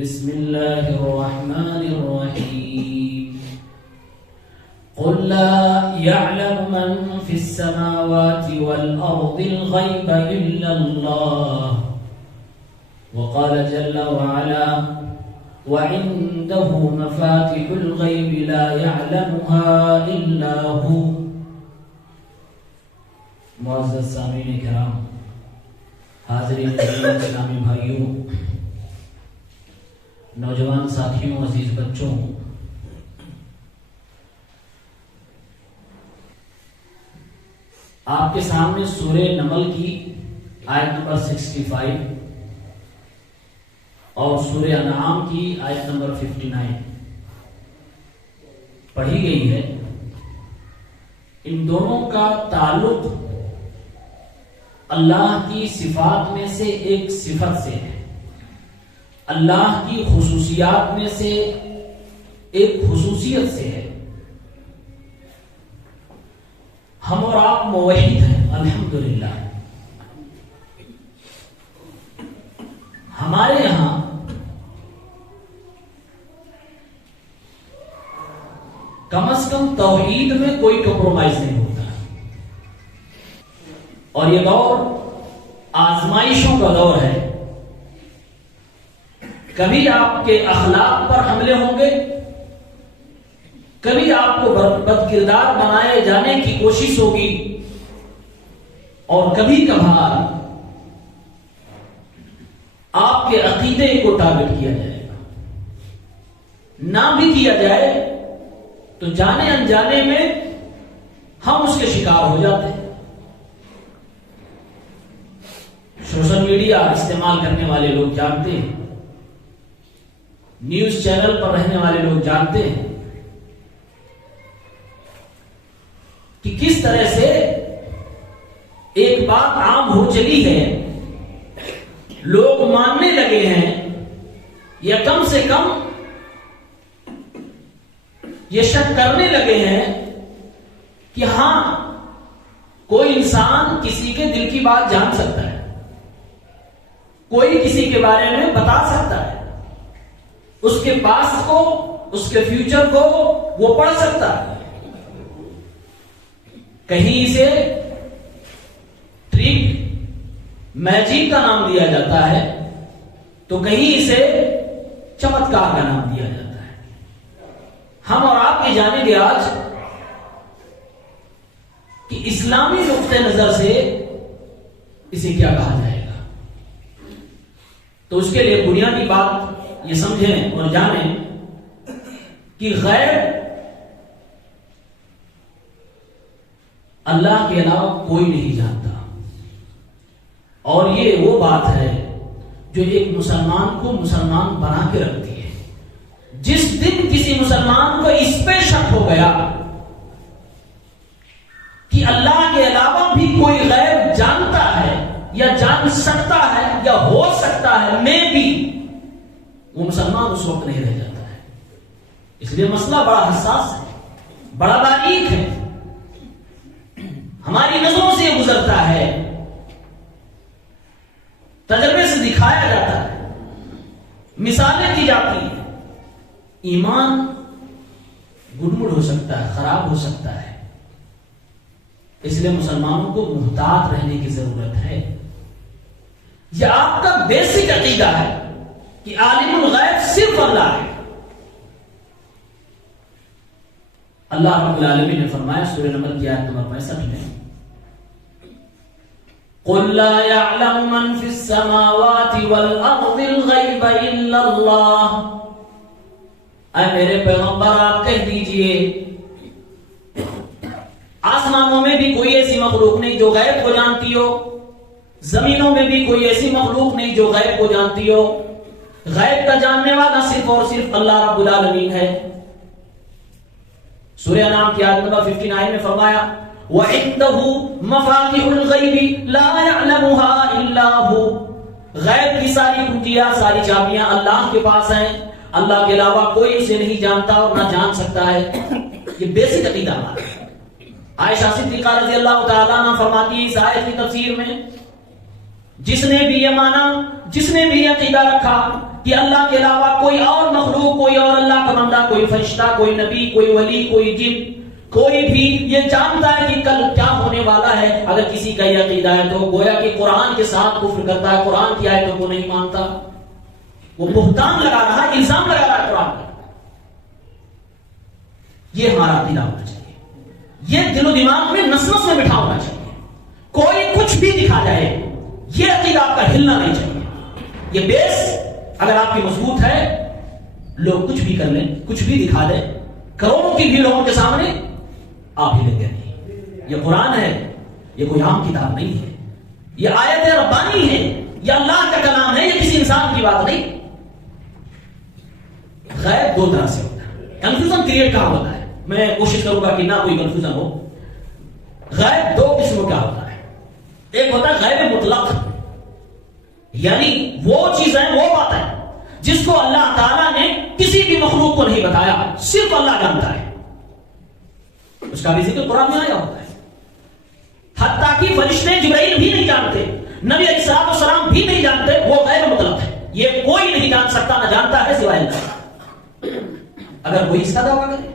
بسم الله الرحمن الرحيم قل لا يعلم من في السماوات والأرض الغيب إلا الله وقال جل وعلا وعنده مفاتح الغيب لا يعلمها إلا هو. معزز سامعین کرام، حاضرین اسلامی بھائیوں، نوجوان ساتھیوں، عزیز بچوں، آپ کے سامنے سورہ نمل کی آیت نمبر 65 اور سورہ انعام کی آیت نمبر 59 پڑھی گئی ہے. ان دونوں کا تعلق اللہ کی صفات میں سے ایک صفت سے ہے، اللہ کی خصوصیات میں سے ایک خصوصیت سے ہے. ہم اور آپ موحد ہیں الحمدللہ. ہمارے یہاں کم از کم توحید میں کوئی کمپرومائز نہیں ہوتا، اور یہ دور آزمائشوں کا دور ہے. کبھی آپ کے اخلاق پر حملے ہوں گے، کبھی آپ کو بد کردار بنائے جانے کی کوشش ہوگی، اور کبھی کبھار آپ کے عقیدے کو ٹارگٹ کیا جائے گا. نہ بھی کیا جائے تو جانے انجانے میں ہم اس کے شکار ہو جاتے ہیں. سوشل میڈیا استعمال کرنے والے لوگ جانتے ہیں، نیوز چینل پر رہنے والے لوگ جانتے ہیں کہ کس طرح سے ایک بات عام ہو چلی ہے، لوگ ماننے لگے ہیں، یا کم سے کم یہ شک کرنے لگے ہیں کہ ہاں کوئی انسان کسی کے دل کی بات جان سکتا ہے، کوئی کسی کے بارے میں بتا سکتا ہے، اس کے پاس کو، اس کے فیوچر کو وہ پڑھ سکتا ہے. کہیں اسے ٹرک، میجک کا نام دیا جاتا ہے، تو کہیں اسے چمتکار کا نام دیا جاتا ہے. ہم اور آپ یہ جانیں گے آج کہ اسلامی نقطہ نظر سے اسے کیا کہا جائے گا. تو اس کے لیے بنیادی بات یہ سمجھیں اور جانیں کہ غیب اللہ کے علاوہ کوئی نہیں جانتا، اور یہ وہ بات ہے جو ایک مسلمان کو مسلمان بنا کے رکھتی ہے. جس دن کسی مسلمان کو اس پہ شک ہو گیا کہ اللہ کے علاوہ بھی کوئی غیب جانتا ہے یا جان سکتا ہے یا ہو سکتا ہے، میں بھی، وہ مسلمان اس وقت نہیں رہ جاتا ہے. اس لیے مسئلہ بڑا حساس ہے، بڑا باریک ہے، ہماری نظروں سے گزرتا ہے، تجربے سے دکھایا جاتا ہے، مثالیں دی جاتی ہیں. ایمان گڑمڑ ہو سکتا ہے، خراب ہو سکتا ہے. اس لیے مسلمانوں کو محتاط رہنے کی ضرورت ہے. یہ آپ کا بیسک عقیدہ ہے کہ عالم الغیب صرف اللہ ہے. اللہ رب العالمین نے فرمایا سورہ نمل کی آیت نمبر 65 میں، قُلْ لَا يَعْلَمُ مَنْ فِي السَّمَاوَاتِ وَالْأَرْضِ الْغَيْبَ إِلَّا اللَّهُ. اے میرے پیغمبر آپ کہہ دیجئے آسمانوں میں بھی کوئی ایسی مخلوق نہیں جو غیب کو جانتی ہو، زمینوں میں بھی کوئی ایسی مخلوق نہیں جو غیب کو جانتی ہو. غیب کا جاننے والا صرف اور صرف اللہ رب العالمین ہے. سورہ انعام کی آیت نمبر 59 میں فرمایا وَعِنْدَهُ مَفَاتِحُ الْغَيْبِ لَا يَعْلَمُهَا إِلَّا هُوَ. غیب کی ساری کنجیاں، ساری چابیاں اللہ کے پاس ہیں، اللہ کے علاوہ کوئی اسے نہیں جانتا اور نہ جان سکتا ہے. یہ بیسک عقیدہ ہمارا ہے. عائشہ صدیقہ رضی اللہ تعالیٰ عنہ فرماتی ہے اس آیت کی تفسیر میں، جس نے بھی یہ مانا، جس نے بھی یہ عقیدہ رکھا کہ اللہ کے علاوہ کوئی اور مخلوق، کوئی اور اللہ کا بندہ، کوئی فرشتہ، کوئی نبی، کوئی ولی، کوئی جن، کوئی بھی یہ جانتا ہے کہ کل کیا ہونے والا ہے، اگر کسی کا یہ عقیدہ ہے تو گویا کہ قرآن کے ساتھ کفر کرتا ہے، قرآن کی آیتوں کو نہیں مانتا، وہ بہتان لگا رہا ہے، الزام لگا رہا ہے قرآن پر۔ یہ ہمارا عقیدہ ہونا چاہیے، یہ دل و دماغ میں نس نس میں بٹھا ہونا چاہیے۔ کوئی کچھ بھی دکھا جائے، یہ عقیدہ آپ کا ہلنا نہیں چاہیے۔ یہ بیس اگر آپ کی مضبوط ہے، لوگ کچھ بھی کر لیں، کچھ بھی دکھا دیں، کروڑوں کی بھیڑ لوگوں کے سامنے، آپ ہی لیں گے نہیں۔ یہ قرآن ہے، یہ کوئی عام کتاب نہیں ہے، یہ آیت ربانی ہے، یہ اللہ کا کلام ہے، یہ کسی انسان کی بات نہیں۔ غیب دو طرح سے ہوتا ہے، کنفیوژن کریٹ کہاں ہوتا ہے، میں کوشش کروں گا کہ نہ کوئی کنفیوژن ہو۔ غیب دو قسموں کا ہوتا ہے، ایک ہوتا ہے غیب مطلق، یعنی وہ چیزیں، وہ باتیں جس کو اللہ تعالیٰ نے کسی بھی مخلوق کو نہیں بتایا، صرف اللہ جانتا ہے، اس کا بھی ذکر قرآن میں آیا ہوتا ہے۔ حتیٰ کہ فرشتے جبرائیل بھی نہیں جانتے، نبی علیہ السلام بھی نہیں جانتے، وہ غیب مطلق ہے، یہ کوئی نہیں جان سکتا، نہ جانتا ہے سوائے اللہ۔ اگر کوئی اس کا دعویٰ کرے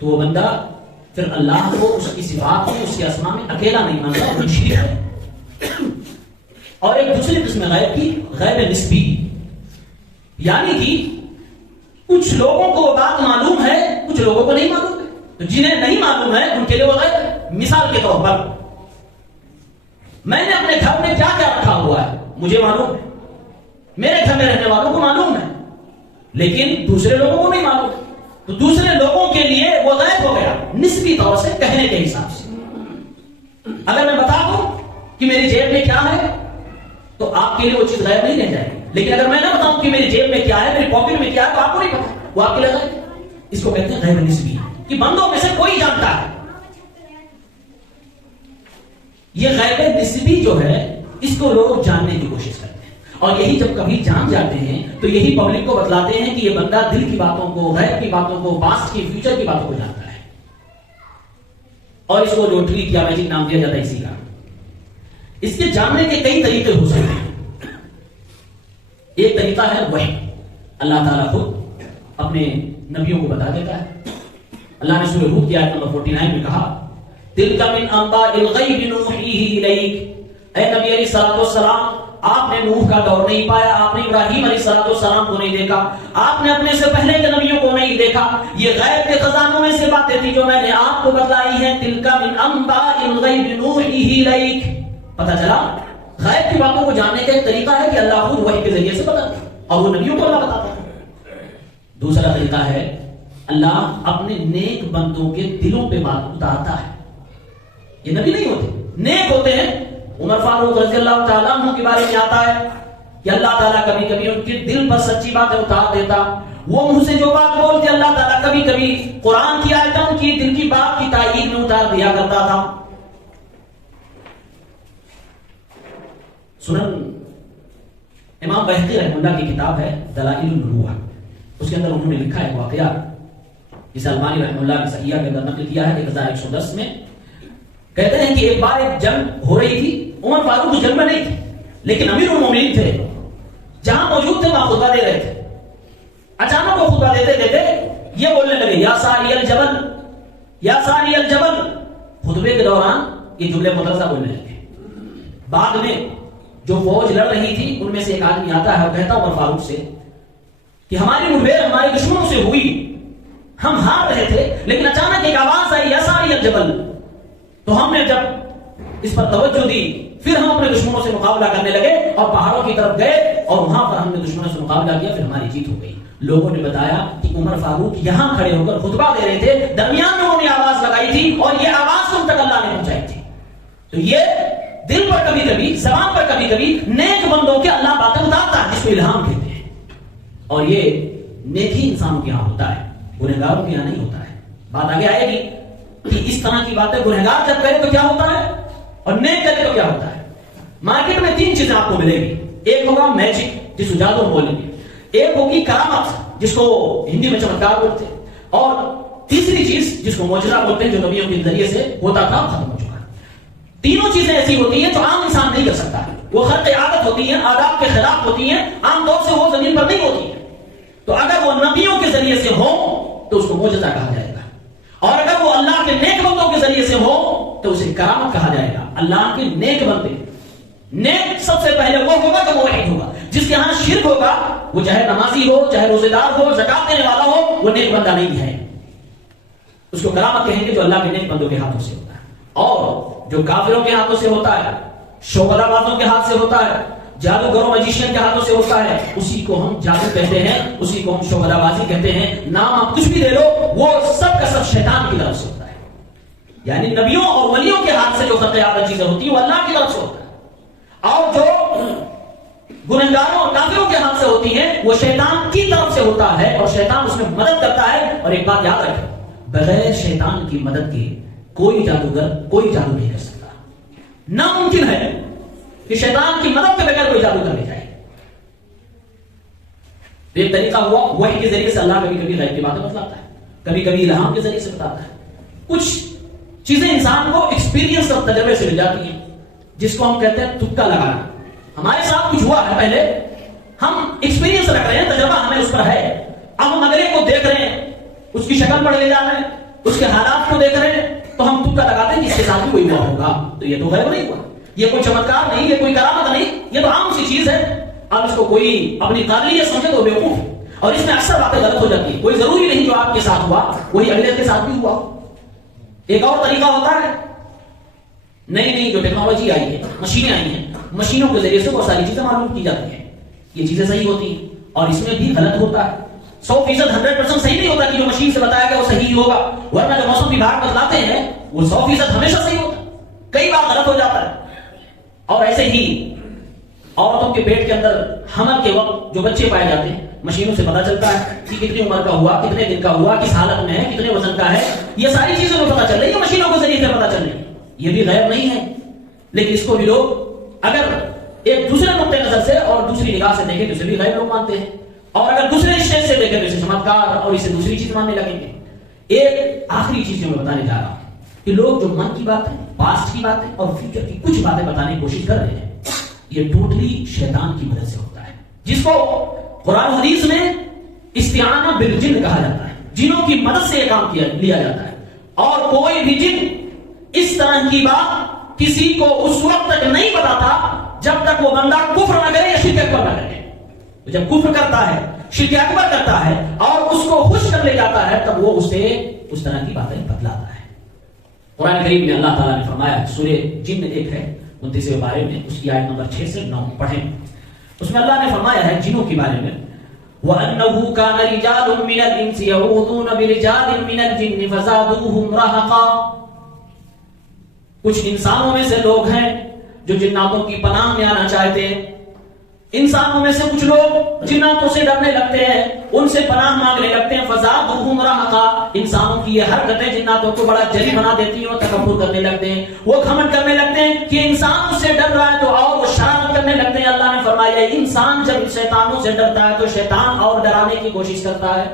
تو وہ بندہ پھر اللہ کو، اس کی صفات کو، اس کے اسماء میں اکیلا نہیں مانتا، وہ مشرک ہے۔ اور ایک دوسری قسم غیب کی، غیب نسبی، یعنی کہ کچھ لوگوں کو وہ بات معلوم ہے، کچھ لوگوں کو نہیں معلوم ہے، تو جنہیں نہیں معلوم ہے ان کے لیے وہ غیب ہے۔ مثال کے طور پر میں نے اپنے گھر میں کیا کیا رکھا ہوا ہے مجھے معلوم ہے، میرے گھر میں رہنے والوں کو معلوم ہے، لیکن دوسرے لوگوں کو نہیں معلوم، تو دوسرے لوگوں کے لیے وہ غیب ہو گیا، نسبی طور سے، کہنے کے حساب سے۔ اگر میں بتا دوں کہ میری جیب میں کیا ہے تو آپ کے لیے وہ چیز غیب نہیں رہ جائے گی، لیکن اگر میں نہ بتاؤں کہ میری جیب میں کیا ہے، میری پاکٹ میں کیا ہے، تو آپ کو نہیں پتا، وہ آپ کے لیے غیب ہے۔ اس کو کہتے ہیں غیب نسبی، کہ بندوں میں سے کوئی جانتا ہے۔ یہ غیب نسبی جو ہے، اس کو لوگ جاننے کی کوشش کرتے ہیں، اور یہی جب کبھی جان جاتے ہیں تو یہی پبلک کو بتلاتے ہیں کہ یہ بندہ دل کی باتوں کو، غیب کی باتوں کو، پاسٹ کی، فیوچر کی باتوں کو جانتا ہے، اور اس کو لوٹری کیا میجک نام دیا جاتا ہے اسی کا۔ اس کے جاننے کے کئی طریقے ہو سکتے ہیں۔ ایک طریقہ ہے وحی، اللہ تعالیٰ خود اپنے نبیوں کو بتا دیتا ہے۔ اللہ نے سورہ ہود کی آیت نمبر 49 میں کہا، تِلْكَ مِنْ أَنْبَاءِ الْغَيْبِ نُوحِيهِ إِلَيْكَ، اے نبی علیہ السلام، آپ نے نوح کا دور نہیں پایا، آپ نے ابراہیم علیہ السلام کو نہیں دیکھا، آپ نے اپنے سے پہلے کے نبیوں کو نہیں دیکھا، یہ غیب کے خزانوں میں سے باتیں تھی جو میں نے آپ کو بتلائی ہیں۔ تِلْكَ مِنْ أَنْبَاءِ الْغَيْبِ نُوحِيهِ إِلَيْكَ، پتہ چلا غیب کی باتوں کو جاننے کا ایک طریقہ ہے کہ اللہ خود وحی کے ذریعے سے بتاتا ہے، اور وہ نبیوں کو اللہ بتاتا ہے۔ دوسرا طریقہ ہے اللہ اپنے نیک بندوں کے دلوں پہ بات اتارتا ہے۔ یہ نبی نہیں ہوتے، نیک ہوتے ہیں۔ عمر فاروق رضی اللہ تعالیٰ عنہ کے بارے میں آتا ہے کہ اللہ تعالیٰ کبھی کبھی ان کے دل پر سچی باتیں اتار دیتا، وہ منہ سے جو بات بولتے اللہ تعالیٰ کبھی کبھی قرآن کی آیتیں ان کی دل کی بات کی تائید میں اتار دیا کرتا تھا۔ سنن امام بہقی رحمہ اللہ کی کتاب ہے دلائل النبوہ، اس کے اندر انہوں نے لکھا ہے واقعہ جسے البانی رحمہ اللہ نے صحیحہ کے اندر نقل کیا ہے 1110 میں۔ کہتے ہیں کہ ایک بار ایک جنگ ہو رہی تھی، عمر فاروق اس جنگ میں نہیں تھے لیکن امیر المومنین تھے، جہاں موجود تھے وہاں خطبہ دے رہے تھے۔ اچانک وہ خطبہ دیتے دیتے یہ بولنے لگے، یا ساری الجبل، یا ساری الجبل۔ خطبے کے دوران یہ جملے مدرسہ بولنے لگے۔ بعد میں جو فوج لڑ رہی تھی ان میں سے ایک آدمی آتا ہے اور کہتا عمر فاروق سے کہ ہماری مٹبھیڑ ہمارے دشمنوں سے ہوئی، ہم ہار رہے تھے لیکن اچانک ایک آواز آئی، یا ساری الجبل، تو ہم نے جب اس پر توجہ دی پھر ہم اپنے دشمنوں سے مقابلہ کرنے لگے اور پہاڑوں کی طرف گئے اور وہاں پر ہم نے دشمنوں سے مقابلہ کیا، پھر ہماری جیت ہو گئی۔ لوگوں نے بتایا کہ عمر فاروق یہاں کھڑے ہو کر خطبہ دے رہے تھے، درمیان میں انہوں نے آواز لگائی تھی اور یہ آواز تم تک اللہ نے پہنچائی تھی۔ تو یہ دل پر کبھی کبھی، زبان پر کبھی کبھی نیک بندوں کے اللہ باتیں اتارتا ہے، جس کو الہام کہتے ہیں، اور یہ نیک ہی انسانوں کے یہاں ہوتا ہے، گنہگاروں کے یہاں نہیں ہوتا ہے۔ بات آگے آئے گی کہ اس طرح کی باتیں گنہگار جب کرے تو کیا ہوتا ہے اور نیک کرے تو کیا ہوتا ہے۔ مارکیٹ میں 3 چیزیں آپ کو ملے گی، ایک ہوگا میجک جس کو جادو بولیں گے، ایک ہوگی کرامت جس کو ہندی میں چمتکار بولتے ہیں، اور تیسری چیز جس کو معجزہ بولتے ہیں جو نبیوں کے ذریعے سے ہوتا تھا ختم ہو چکا۔ تینوں چیزیں ایسی ہوتی ہیں جو عام انسان نہیں کر سکتا. وہ خرق عادت ہوتی ہیں, آداب کے خلاف ہوتی ہیں, عام طور سے وہ زمین پر نہیں ہوتی ہیں. تو اگر وہ نبیوں کے ذریعے سے ہو تو اس کو معجزہ کہا جائے گا, اور اگر وہ اللہ کے نیک بندوں کے ذریعے سے ہو تو اسے کرامت کہا جائے گا. اللہ کے نیک بندے, نیک سب سے پہلے وہ ہوگا جو موحد ہوگا. جس کے ہاں شرک ہوگا, وہ چاہے نمازی ہو, چاہے روزے دار ہو, زکات دینے والا ہو, وہ نیک بندہ نہیں ہے. اس کو کرامت کہیں گے جو اللہ کے نیک بندوں کے ہاتھوں سے ہوتا ہے. اور جو کافروں کے ہاتھوں سے ہوتا ہے, شعبدہ بازوں کے ہاتھ سے ہوتا ہے, جادوگروں میجیشین کے ہاتھوں سے ہوتا ہے, اسی کو ہم جادو کہتے ہیں, اسی کو ہم شعبدہ بازی کہتے ہیں. نام آپ کچھ بھی دے لو, وہ سب کا سب شیطان کی طرف سے ہوتا ہے. یعنی نبیوں اور ولیوں کے ہاتھ سے جو خرق عادت چیزیں ہوتی ہیں وہ اللہ کی طرف سے ہوتا ہے, اور جو گنہگاروں اور کافروں کے ہاتھ سے ہوتی ہیں وہ شیطان کی طرف سے ہوتا ہے, اور شیطان اس میں مدد کرتا ہے. اور ایک بات یاد رکھیں, بغیر شیطان کی مدد کے کوئی جادوگر کوئی جادو نہیں کر سکتا. ناممکن ہے کہ شیطان کی مدد کے بغیر کوئی جادو کر لے جائے. ایک طریقہ ہوا وحی کے ذریعے سے اللہ کبھی کبھی غیب کی باتیں بتلاتا ہے, کبھی کبھی الہام کے ذریعے سے بتاتا ہے. کچھ چیزیں انسان کو ایکسپیرینس اور تجربے سے مل جاتی ہیں, جس کو ہم کہتے ہیں تکا لگانا. ہمارے ساتھ کچھ ہوا ہے, پہلے ہم ایکسپیرینس رکھ رہے ہیں, تجربہ ہمیں اس پر ہے. اب ہم اگلے کو دیکھ رہے ہیں, اس کی شکل پڑھ لے جا رہے ہیں, اس کے حالات کو دیکھ رہے ہیں, تو ہم تکا لگاتے ہیں کہ اس کے ساتھ بھی کوئی ہوا ہوگا. تو یہ تو غیب نہیں ہوا, یہ کوئی چمتکار نہیں, یہ کوئی کرامت نہیں, یہ تو عام سی چیز ہے. اب اس کو کوئی اپنی قابلیت سمجھے تو بیوقوف ہے, اور اس میں اکثر باتیں غلط ہو جاتی ہیں. کوئی ضروری نہیں جو آپ کے ساتھ ہوا وہی اگلے کے ساتھ بھی ہوا. ایک اور طریقہ ہوتا ہے, نئی جو ٹیکنالوجی آئی ہے, مشینیں آئی ہیں, مشینوں کے ذریعے سے بہت ساری چیزیں معلوم کی جاتی ہیں. یہ چیزیں صحیح ہوتی ہیں, اور اس میں بھی غلط ہوتا ہے. 100% 100% صحیح نہیں ہوتا کہ جو مشین سے بتایا گیا وہ صحیح ہوگا, ورنہ جو موسم وبھاگ بتلاتے ہیں وہ 100% ہمیشہ صحیح ہوتا ہے, کئی بار غلط ہو جاتا ہے. اور ایسے ہی عورتوں کے پیٹ کے اندر حمل کے وقت جو بچے پائے جاتے ہیں, مشینوں سے پتا چلتا ہے کہ کتنی عمر کا ہوا, کتنے دن کا ہوا, کس حالت میں ہے, کتنے وزن کا ہے. یہ ساری چیزیں جو پتا چل رہی ہے مشینوں کے ذریعے سے پتا چل رہی ہے. یہ بھی غیب نہیں ہے, لیکن اس کو بھی لوگ اگر ایک دوسرے نقطۂ نظر سے اور دوسری نگاہ سے دیکھیں تو اسے بھی غیب لوگ مانتے ہیں, اور اگر دوسرے اسٹیج سے دیکھیں تو اسے چمتکار اور اسے دوسری چیز ماننے لگیں گے. ایک آخری چیز جو میں بتانے جا رہا ہوں کہ لوگ جو من کی باتیں, پاسٹ کی باتیں اور فیوچر کی کچھ باتیں بتانے کی کوشش کر رہے ہیں, یہ ٹوٹلی شیطان کی مدد سے ہوتا ہے, جس کو قرآن حدیث میں استعانہ بالجن کہا جاتا ہے. جنوں کی مدد سے یہ کام لیا جاتا ہے, اور کوئی بھی جن اس طرح کی بات کسی کو اس وقت تک نہیں بتاتا جب تک وہ بندہ کفر نہ کرے یا شرک اکبر نہ کرے. جب کفر کرتا ہے, شرک اکبر کرتا ہے اور اس کو خوش کر لے جاتا ہے, تب وہ اسے اس طرح کی باتیں بتلاتا ہے. قرآن کریم میں اللہ تعالیٰ نے فرمایا, سورہ جن ایک ہے 29 بارے میں, اس کی آیت نمبر 6 سے 9 پڑھیں. اس میں اللہ نے فرمایا ہے جنوں کے بارے میں, وَأَنَّهُ كَانَ رِجَالٌ مِّنَ الْإِنسِ يَعُوذُونَ بِرِجَالٍ مِّنَ الْجِنِّ فَزَادُوهُمْ رَهَقًا. کچھ انسانوں میں سے لوگ ہیں جو جناتوں کی پناہ میں آنا چاہتے ہیں. انسانوں میں سے کچھ لوگ جناتوں سے ڈرنے لگتے ہیں, ان سے پناہ مانگنے لگتے ہیں. فزادوہم رہقا, انسانوں کی یہ حرکتیں جناتوں کو بڑا جلی بنا دیتی ہیں اور تکبر کرنے لگتے ہیں. وہ گھمنڈ کرنے لگتے ہیں کہ انسان اس سے ڈر رہا ہے تو اور وہ شرارت کرنے لگتے ہیں. اللہ نے فرمایا انسان جب شیطانوں سے ڈرتا ہے تو شیطان اور ڈرانے کی کوشش کرتا ہے.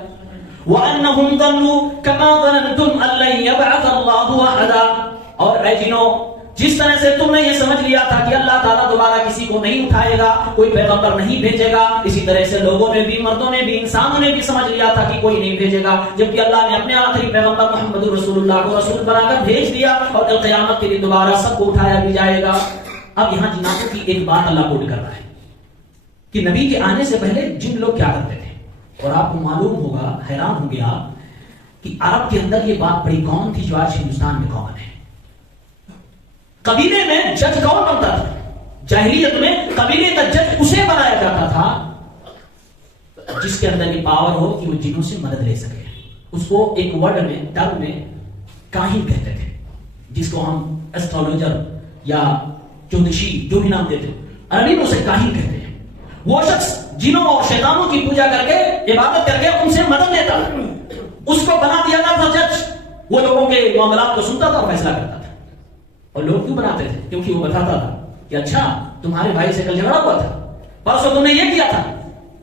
وَأَنَّهُمْ ظَنُّوا كَمَا ظَنَنْتُمْ أَن لَّن يَبْعَثَ اللَّهُ أَحَدًا. اور اے جنوں, جس طرح سے تم نے یہ سمجھ لیا تھا کہ اللہ تعالیٰ دوبارہ کسی کو نہیں اٹھائے گا, کوئی پیغمبر نہیں بھیجے گا, اسی طرح سے لوگوں نے بھی, مردوں نے بھی, انسانوں نے بھی سمجھ لیا تھا کہ کوئی نہیں بھیجے گا, جبکہ اللہ نے اپنے آخری پیغمبر محمد رسول اللہ کو رسول بنا کر بھیج دیا, اور کل قیامت کے دن دوبارہ سب کو اٹھایا بھی جائے گا. اب یہاں جناتوں کی ایک بات اللہ کوٹ کر رہا ہے کہ نبی کے آنے سے پہلے جن لوگ کیا کرتے تھے, اور آپ کو معلوم ہوگا, حیران ہوں گے آپ کہ عرب کے اندر یہ بات بڑی کامن تھی جو آج ہندوستان میں کامن ہے. قبیلے میں جج کون بنتا تھا؟ جاہلیت میں قبیلے کا جج اسے بنایا جاتا تھا جس کے اندر یہ پاور ہو کہ وہ جنوں سے مدد لے سکے. اس کو ایک ورڈ میں, ٹرم میں کاہن کہتے تھے, جس کو ہم ایسٹرولوجر یا جوتشی جو بھی نام دیتے, عربی میں اسے کاہن کہتے ہیں. وہ شخص جنوں اور شیطانوں کی پوجا کر کے, عبادت کر کے ان سے مدد لیتا, اس کو بنا دیا تھا جج. وہ لوگوں کے معاملات کو سنتا تھا اور فیصلہ کرتا تھا. اور لوگ کیوں بناتے تھے؟ کیونکہ وہ بتاتا تھا کہ اچھا تمہارے بھائی سے کل جھگڑا ہوا تھا, پرسوں تم نے یہ کیا تھا,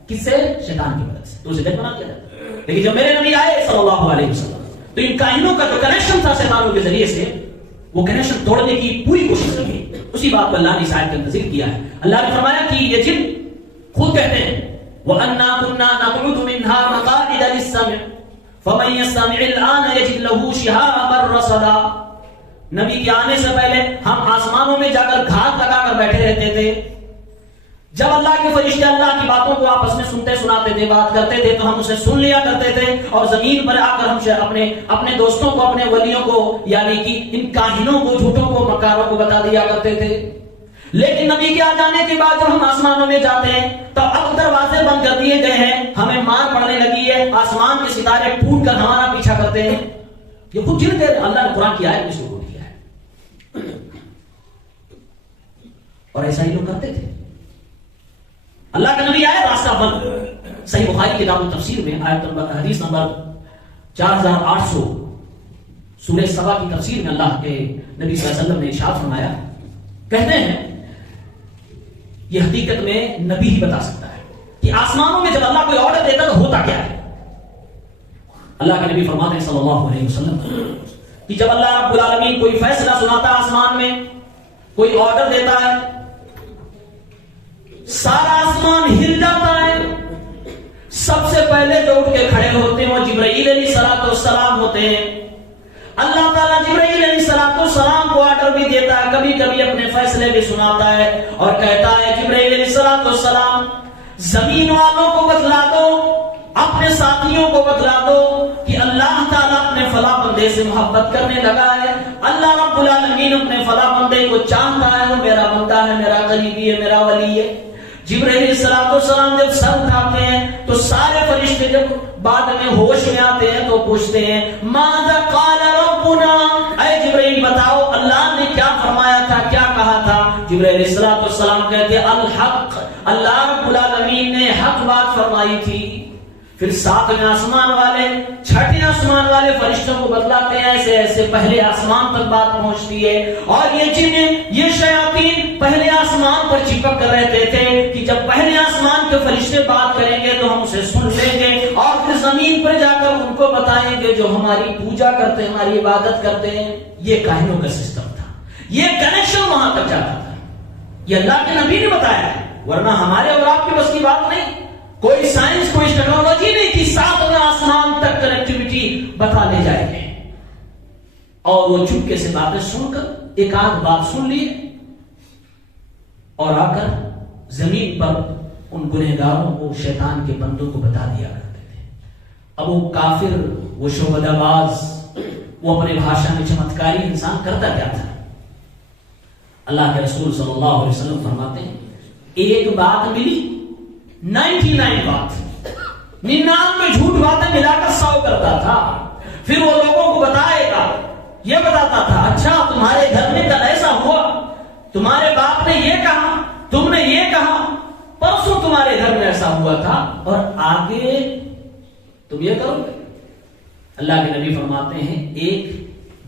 کس سے؟ شیطان کی مدد سے, تو اسے جج بنا دیا جاتا. لیکن جب میرے نبی آئے صلی اللہ علیہ وسلم تو ان کاہنوں کا جو کنیکشن تھا شیطانوں کے ذریعے سے, وہ کنیکشن توڑنے کی پوری کوشش کی. اسی بات کو اللہ نے اس آیت کے اندر ذکر کیا ہے. اللہ نے فرمایا کہ یہ جن خود کہتے ہیں وَأَنَّا كُنَّا نَقْعُدُ مِنْهَا مَقَاعِدَ لِلسَّمْعِ فَمَن يَسْتَمِعِ الْآنَ يَجِدْ لَهُ شِهَابًا رَّصَدًا. نبی کے آنے سے پہلے ہم آسمانوں میں جا کر گھات لگا کر بیٹھے رہتے تھے. جب اللہ کے فرشتے اللہ کی باتوں کو آپس میں سنتے سناتے تھے, بات کرتے تھے, تو ہم اسے سن لیا کرتے تھے اور زمین پر آ کر ہم اپنے دوستوں کو, اپنے ولیوں کو, یعنی کہ ان کاہنوں کو, جھوٹوں کو, مکاروں کو بتا دیا کرتے تھے. لیکن نبی کے آ جانے کے بعد جب ہم آسمانوں میں جاتے ہیں تو اب دروازے بند کر دیے گئے ہیں, ہمیں مار پڑنے لگی ہے, آسمان کے ستارے ٹوٹ کر ہمارا پیچھا کرتے ہیں. یہ خود جن کے اللہ نے قرآن کی آیت میں شروع کیا ہے. اور ایسا ہی لوگ کرتے تھے. اللہ کا نبی آئے راستہ بند. صحیح بخاری کتاب التفسیر میں حدیث نمبر 4800 سورہ سبا کی تفسیر میں اللہ کے نبی صلی اللہ علیہ وسلم نے ارشاد فرمایا, کہتے ہیں یہ حقیقت میں نبی ہی بتا سکتا ہے کہ آسمانوں میں جب اللہ کوئی آرڈر دیتا تو ہوتا کیا ہے. اللہ کے نبی فرماتے ہیں صلی اللہ علیہ وسلم کہ جب اللہ رب العالمین کوئی فیصلہ سناتا ہے آسمان میں, کوئی آرڈر دیتا ہے, سارا آسمان ہل جاتا ہے. سب سے پہلے جو اٹھ کے کھڑے ہوتے ہیں وہ جبرائیل علیہ الصلوۃ والسلام ہوتے ہیں. اللہ تعالیٰ جبرائیل علیہ الصلوۃ والسلام کو آرڈر بھی دیتا ہے, کبھی کبھی اپنے فیصلے بھی سناتا ہے اور کہتا ہے جبرائیل علیہ الصلوۃ والسلام زمین والوں کو بتلا دو, اپنے ساتھیوں کو بتلا دو کہ اللہ تعالیٰ اپنے فلاں بندے سے محبت کرنے لگا ہے, اللہ رب العالمین اپنے فلاں بندے کو چاہتا ہے, وہ میرا بندہ ہے, میرا قریبی ہے, میرا ولی ہے. جبرائیل علیہ الصلوۃ والسلام جب سر اٹھاتے ہیں تو سارے فرشتے جب بعد میں ہوش میں آتے ہیں تو پوچھتے ہیں ماذا قال ربنا, اے جبرائیل بتاؤ اللہ نے کیا فرمایا تھا, کیا کہا تھا. جبرائیل علیہ الصلوۃ والسلام کہتے ہیں الحق, اللہ رب العالمین نے حق بات فرمائی تھی. پھر ساتویں آسمان والے, چھٹے آسمان والے فرشتوں کو بتلاتے ہیں ایسے ایسے پہلے آسمان تک بات پہنچتی ہے. اور یہ جن, یہ شیاطین پہلے آسمان پر چپک کر رہتے تھے کہ جب پہلے آسمان کے فرشتے بات کریں گے تو ہم اسے سن لیں گے اور پھر زمین پر جا کر ان کو بتائیں گے جو ہماری پوجا کرتے ہیں, ہماری عبادت کرتے ہیں. یہ کاہنوں کا سسٹم تھا, یہ کنیکشن وہاں تک جاتا تھا. یہ اللہ کے نبی نے بتایا ہے, ورنہ ہمارے اور آپ کی بس کی بات نہیں. کوئی سائنس, کوئی ٹیکنالوجی نہیں تھی ساتویں آسمان تک کنیکٹیویٹی بتا لے جائے گے. اور وہ چپکے سے باتیں سن کر ایک آدھ بات سن لیے اور آ کر زمین پر ان گنہگاروں کو, شیطان کے بندوں کو بتا دیا کرتے تھے. اب وہ کافر, وہ شعبدہ باز, وہ اپنے بھاشا میں چمتکاری انسان کرتا کیا تھا. اللہ کے رسول صلی اللہ علیہ وسلم فرماتے ہیں ایک بات ملی 99 بات, 99 جھوٹ باتیں ملا کر 100 کرتا تھا. پھر وہ لوگوں کو بتائے گا, یہ بتاتا تھا اچھا تمہارے گھر میں کل ایسا ہوا, تمہارے باپ نے یہ کہا, تم نے یہ کہا, پرسوں تمہارے گھر میں ایسا ہوا تھا, اور آگے تم یہ کرو گے. اللہ کے نبی فرماتے ہیں ایک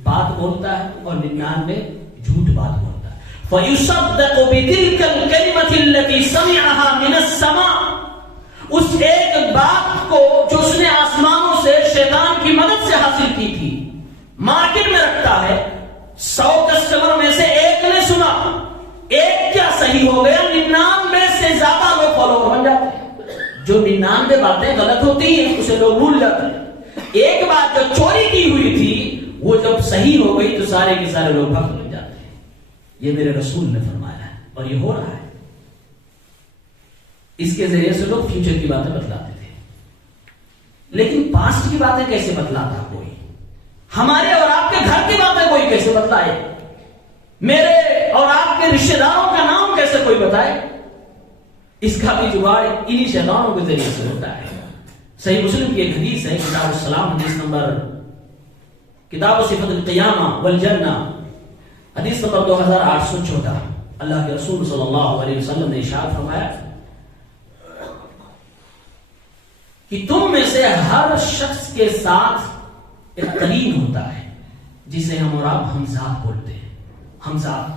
بات بولتا ہے اور 99 جھوٹ بات بولتا ہے. فَيُصَدَّقُ بِتِلْكَ الْكَلِمَةِ الَّتِي سَمِعَهَا مِنَ السَّمَاءِ, اس ایک بات کو جو اس نے آسمانوں سے شیطان کی مدد سے حاصل کی تھی, مارکیٹ میں رکھتا ہے, 100 کسٹمر میں سے ایک نے سنا, ایک کیا صحیح ہو گیا, 99 سے زیادہ لوگ فالوور بن جاتے ہیں. جو 99 باتیں غلط ہوتی ہیں اسے لوگ بھول جاتے ہیں. ایک بات جو چوری کی ہوئی تھی وہ جب صحیح ہو گئی تو سارے کے سارے لوگ بھکت بن جاتے ہیں. یہ میرے رسول نے فرمایا ہے اور یہ ہو رہا ہے. اس کے ذریعے سے لوگ فیوچر کی باتیں بتلاتے تھے, لیکن پاسٹ کی باتیں کیسے بتلاتا کوئی, ہمارے اور آپ کے گھر کی باتیں کوئی کیسے بتلائے, میرے اور آپ کے رشتہ داروں کا نام کیسے کوئی بتائے. اس کا بھی جگاڑ انہی شیطانوں کے ذریعے سے ہوتا ہے. صحیح مسلم کی ایک حدیث ہے, کتاب السلام حدیث نمبر, کتاب صفت القیامہ والجنہ حدیث نمبر 2814. اللہ کے رسول صلی اللہ علیہ وسلم نے ارشاد فرمایا کہ تم میں سے ہر شخص کے ساتھ ایک قرین ہوتا ہے جسے ہم اور آپ ہمزاد بولتے ہیں. ہمزاد,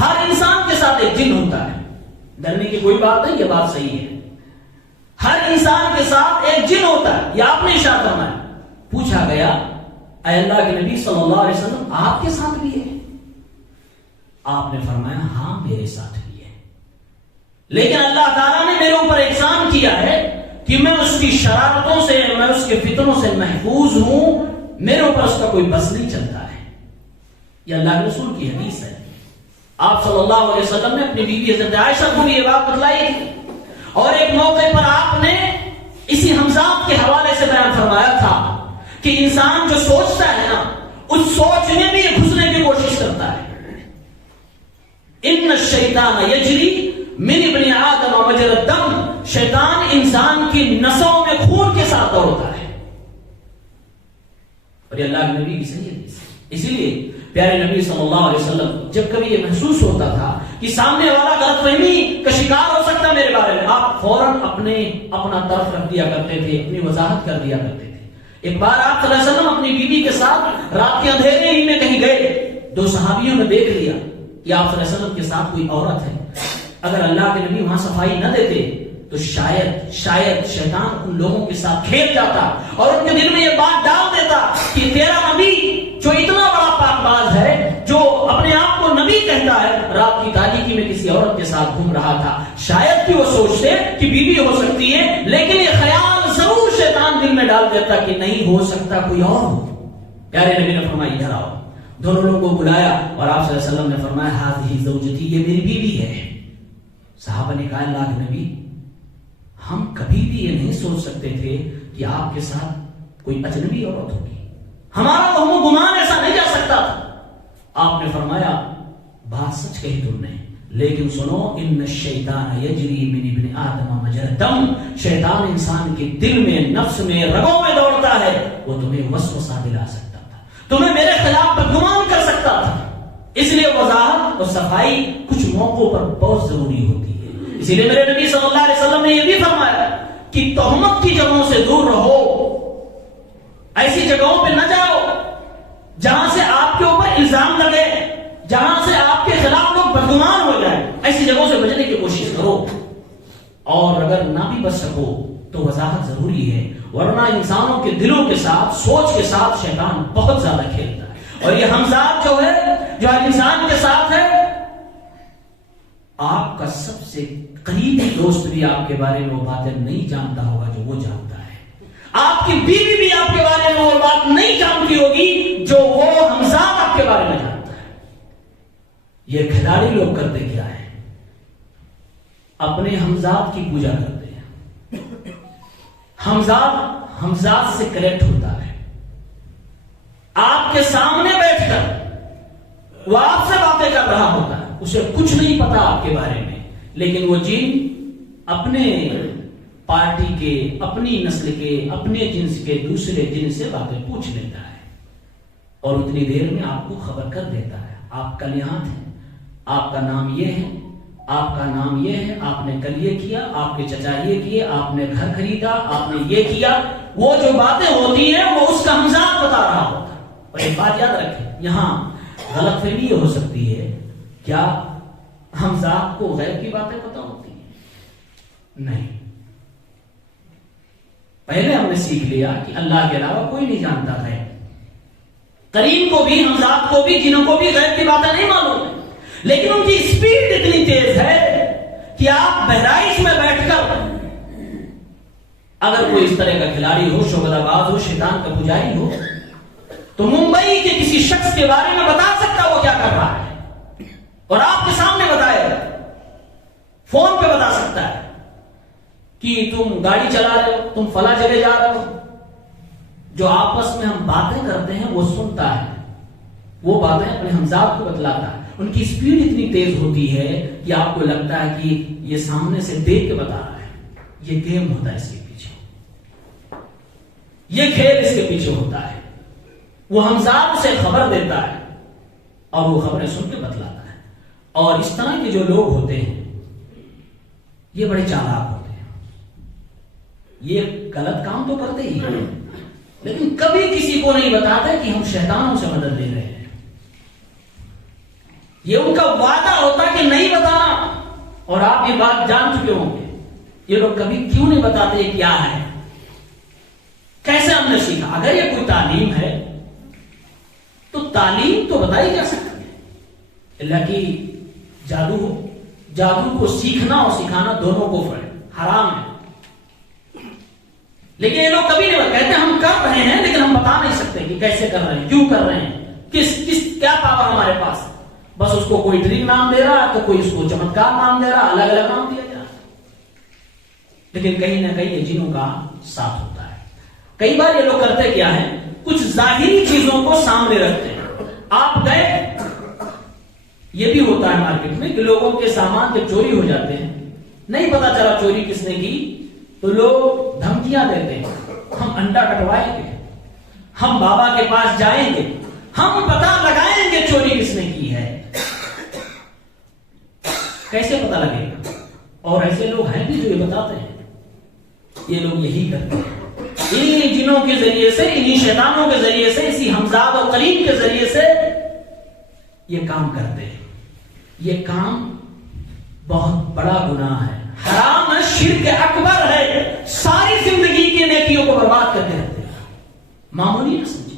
ہر انسان کے ساتھ ایک جن ہوتا ہے. ڈرنے کی کوئی بات نہیں, یہ بات صحیح ہے. ہر انسان کے ساتھ ایک جن ہوتا ہے, یہ آپ نے ارشاد فرمایا. پوچھا گیا اے اللہ کے نبی صلی اللہ علیہ وسلم آپ کے ساتھ بھی ہے؟ آپ نے فرمایا ہاں میرے ساتھ بھی ہے، لیکن اللہ تعالیٰ نے میرے اوپر احسان کیا ہے کہ میں اس کی شرارتوں سے، میں اس کے فتنوں سے محفوظ ہوں، میرے اوپر اس کا کوئی بس نہیں چلتا ہے۔ یہ اللہ کے رسول کی حدیث ہے۔ آپ صلی اللہ علیہ وسلم نے اپنی بیوی حضرت عائشہ کو بھی یہ بات بتلائی تھی، اور ایک موقع پر آپ نے اسی حمزات کے حوالے سے بیان فرمایا تھا کہ انسان جو سوچتا ہے نا، اس سوچ میں بھی گھسنے کی کوشش کرتا ہے۔ ان الشیطان یجری من ابن آدم مجرى الدم، شیطان انسان کی نسوں میں خون کے ساتھ دوڑتا ہے، اور یہ اللہ کے نبی کی صحیح حدیث ہے۔ اسی لیے پیارے نبی صلی اللہ علیہ وسلم جب کبھی یہ محسوس ہوتا تھا کہ سامنے والا غلط فہمی کا شکار ہو سکتا ہے میرے بارے میں، آپ فوراً اپنا طرف رکھ دیا کرتے تھے، اپنی وضاحت کر دیا کرتے تھے۔ ایک بار آپ صلی اللہ علیہ وسلم اپنی بیوی کے ساتھ رات کے اندھیرے ہی میں کہیں گئے، دو صحابیوں نے دیکھ لیا کہ آپ صلی اللہ علیہ وسلم کے ساتھ کوئی عورت ہے۔ اگر اللہ کے نبی وہاں صفائی نہ دیتے تو شاید شیطان ان لوگوں کے ساتھ کھیل جاتا اور ان کے دل میں یہ بات ڈال دیتا کہ تیرا نبی جو اتنا بڑا پاک باز ہے، جو اپنے آپ کو نبی کہتا ہے، رات کی تاریکی میں کسی عورت کے ساتھ گھوم رہا تھا۔ شاید کہ وہ سوچتے کہ بیوی ہو سکتی ہے، لیکن یہ خیال ضرور شیطان دل میں ڈال دیتا کہ نہیں ہو سکتا کوئی اور ہو۔ پیارے نبی نے فرمایا ادھر آؤ، دونوں لوگوں کو بلایا اور آپ صلی اللہ علیہ وسلم نے فرمایا ہذہ زوجتی، یہ میری بیوی ہے۔ صحابہ نے کہا اللہ کے نبی ہم کبھی بھی یہ نہیں سوچ سکتے تھے کہ آپ کے ساتھ کوئی اجنبی عورت ہوگی، ہمارا وہم و گمان ایسا نہیں جا سکتا تھا۔ آپ نے فرمایا بات سچ کہی تم نے، لیکن سنو ان الشیطان یجری من ابن آدم مجرى الدم، شیطان انسان کے دل میں، نفس میں، رگوں میں دوڑتا ہے، وہ تمہیں وسوسہ دلا سکتا تھا، تمہیں میرے خلاف بدگمان کر سکتا تھا۔ اس لیے وضاحت اور صفائی کچھ موقعوں پر بہت ضروری ہوتی ہے۔ اسی لیے میرے نبی صلی اللہ علیہ وسلم نے یہ بھی فرمایا کہ تہمت کی جگہوں سے دور رہو، ایسی جگہوں پہ نہ جاؤ جہاں سے آپ کے اوپر الزام لگے، جہاں سے آپ کے خلاف لوگ بدگمان ہو جائیں، ایسی جگہوں سے بچنے کی کوشش کرو، اور اگر نہ بھی بچ سکو تو وضاحت ضروری ہے، ورنہ انسانوں کے دلوں کے ساتھ، سوچ کے ساتھ شیطان بہت زیادہ کھیلتا ہے۔ اور یہ حمزات جو ہے، جو ہر انسان کے ساتھ ہے، آپ کا سب سے قریبی دوست بھی آپ کے بارے میں وہ باتیں نہیں جانتا ہوگا جو وہ جانتا ہے، آپ کی بیوی بھی آپ کے بارے میں وہ بات نہیں جانتی ہوگی جو وہ حمزات آپ کے بارے میں جانتا ہے۔ یہ کھلاڑی لوگ کرتے کیا ہے؟ اپنے حمزات کی پوجا کرتے ہیں، حمزات سے کریکٹ ہوتا ہے، آپ کے سامنے بیٹھ کر وہ آپ سے باتیں کر رہا ہوتا ہے، اسے کچھ نہیں پتا آپ کے بارے میں، لیکن وہ جن اپنے پارٹی کے، اپنی نسل کے، اپنے جنس کے دوسرے جن سے باتیں پوچھ لیتا ہے، اور اتنی دیر میں آپ کو خبر کر دیتا ہے آپ کا نہاد ہے، آپ کا نام یہ ہے، آپ کا نام یہ ہے، آپ نے کل یہ کیا، آپ کے چچا یہ کیے، آپ نے گھر خریدا، آپ نے یہ کیا، وہ جو باتیں ہوتی ہیں وہ اس کا حمزات بتا رہا ہوتا ہے۔ اور ایک بات یاد رکھیں، یہاں غلط فہمی یہ ہو سکتی ہے، کیا حمزات کو غیب کی باتیں پتہ ہوتی ہیں؟ نہیں، پہلے ہم نے سیکھ لیا کہ اللہ کے علاوہ کوئی نہیں جانتا ہے، کریم کو بھی، حمزات کو بھی، جنوں کو بھی غیب کی باتیں نہیں معلوم ہے، لیکن ان کی سپیڈ اتنی تیز ہے کہ آپ بہرائش میں بیٹھ کر، اگر کوئی اس طرح کا کھلاڑی ہو، شعبدہ باز ہو، شیطان کا پجاری ہو، تو ممبئی کے کسی شخص کے بارے میں بتا سکتا وہ کیا کر رہا ہے، اور آپ کے سامنے بتائے گا، فون پہ بتا سکتا ہے کہ تم گاڑی چلا رہے ہو، تم فلاں جگہ جا رہے ہو، جو آپس میں ہم باتیں کرتے ہیں وہ سنتا ہے، وہ باتیں اپنے حمزات کو بتلاتا ہے، ان کی سپیڈ اتنی تیز ہوتی ہے کہ آپ کو لگتا ہے کہ یہ سامنے سے دیکھ کے بتا رہا ہے، یہ گیم ہوتا ہے اس کے پیچھے، یہ کھیل اس کے پیچھے ہوتا ہے، وہ حمزات سے خبر دیتا ہے اور وہ خبریں سن کے بتلاتا ہے۔ اور اس طرح کے جو لوگ ہوتے ہیں یہ بڑے چالاک ہوتے ہیں، یہ غلط کام تو کرتے ہی ہیں، لیکن کبھی کسی کو نہیں بتاتے کہ ہم شیطانوں سے مدد لے رہے ہیں، یہ ان کا وعدہ ہوتا کہ نہیں بتانا، اور آپ یہ بات جان چکے ہوں گے، یہ لوگ کبھی کیوں نہیں بتاتے یہ کیا ہے، کیسے ہم نے سیکھا؟ اگر یہ کوئی تعلیم ہے تعلیم تو بتائی جا سکتی ہے، اللہ کی جادو ہو، جادو کو سیکھنا اور سکھانا دونوں کو حرام ہے. لیکن یہ لوگ کبھی نہیں کہتے ہم کر رہے ہیں، لیکن ہم بتا نہیں سکتے کہ کیسے کر رہے ہیں، کیوں کر رہے ہیں، کیا پاور ہمارے پاس. بس اس کو کوئی ڈرنک نام دے رہا تو کوئی اس کو چمتکار نام دے رہا، الگ الگ نام دیا جا رہا. لیکن کہیں نہ کہیں یہ جنوں کا ساتھ ہوتا ہے. کئی بار یہ لوگ کرتے کیا ہے، کچھ ظاہری چیزوں کو سامنے رکھتے ہیں. آپ گئے، یہ بھی ہوتا ہے مارکیٹ میں کہ لوگوں کے سامان جب چوری ہو جاتے ہیں، نہیں پتا چلا چوری کس نے کی، تو لوگ دھمکیاں دیتے ہیں، ہم انڈا کٹوائیں گے، ہم بابا کے پاس جائیں گے، ہم پتہ لگائیں گے چوری کس نے کی ہے. کیسے پتہ لگے گا؟ اور ایسے لوگ ہیں بھی جو یہ بتاتے ہیں. یہ لوگ یہی کرتے ہیں، انہی جنوں کے ذریعے سے، انہی شیطانوں کے ذریعے سے، اسی حمزاد اور قرین کے ذریعے سے یہ کام کرتے ہیں. یہ کام بہت بڑا گناہ ہے، حرام ہے، شرک اکبر ہے، ساری زندگی کی نیکیوں کو برباد کرتے رہتے ہیں. معمولی نہ سمجھے.